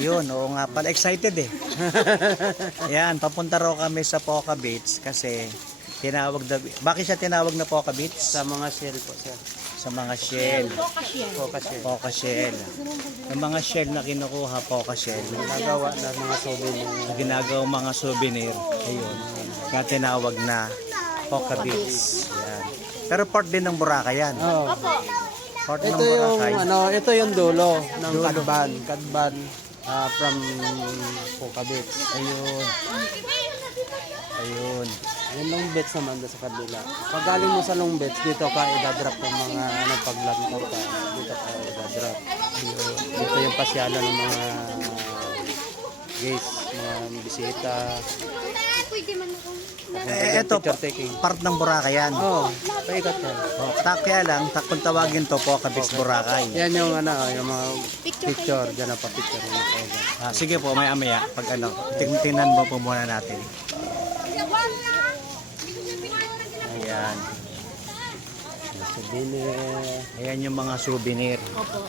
Yun, oo nga pala. Excited eh. Ayan, papunta raw kami sa Poca Beach kasi tinawag na... Bakit siya tinawag na Poca Beach? Sa mga shell po, sir. Sa mga shell. Poca shell. Poca shell. Poca shell. Yung mga shell na kinukuha, Poca shell. Nagawa na mga souvenir. Ginagawa mga souvenir. Ayun. Kaya tinawag na Poca Beach. Ayan. Pero part din ng Boracay yan. Oo. Opo. Part ng Ito yung Boracay. ito yung dulo ng Kadban. Kadban from Poca Beach. Ayun. Ayun. Yung Long Beach naman doon sa kabila. Pag galing mo sa Long Beach, dito ka idadrop ng mga paglantaw ka. Dito ka idadrop. Dito yung pasyalan ng mga guests, mga bisita. Pwede man ako. Ito, Picture taking. part ng Boracay yan. Oo, paikat yan. Oh, kaya lang, kung tawagin to Poca Beach Boracay. Yan yung yung mga picture. Diyan na pa-picture. Sige po, maya pag tingnan mo po muna natin. Ayan. Souvenir. Ayan yung mga souvenir. Opo.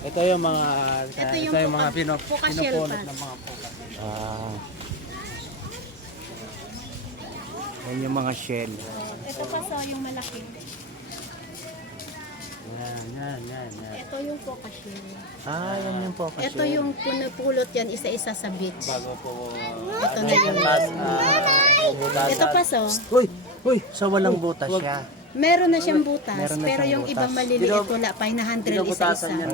Ito yung mga Ito yung mga Poca shell pinupunot pass. ng mga Poca. Ayan yung mga shell. Ito pa so yung malaki. Yan. Ito yung Poca shell. Yan yung Poca shell. Ito yung punapulot yan isa-isa sa beach. Bago po. Ito na yun. Ito pa so. Uy, sa walang butas siya. Meron na siyang butas. Meron na Pero siyang yung ibang butas. maliliit wala pa. 900 isa-isa. yan.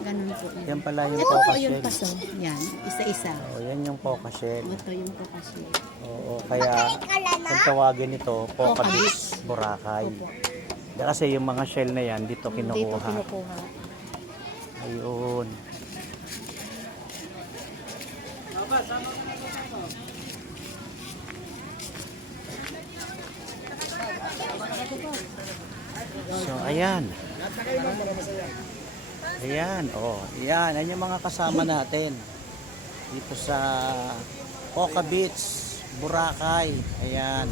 Ganun po yun. Yan pala yung Ito Poca po yung shell. paso. Yan. Isa-isa. Yan yung Poca shell. Ito yung Poca shell. Oo, kaya kung tawagin ito, Poca Poca Beach Boracay. Opo. Kasi yung mga shell na yan, dito Dito kinukuha. kinukuha. Ayun. So, ayan. Ayan, oh. Ayan, ayan yung mga kasama natin. Dito sa Poca Beach, Boracay. Ayan.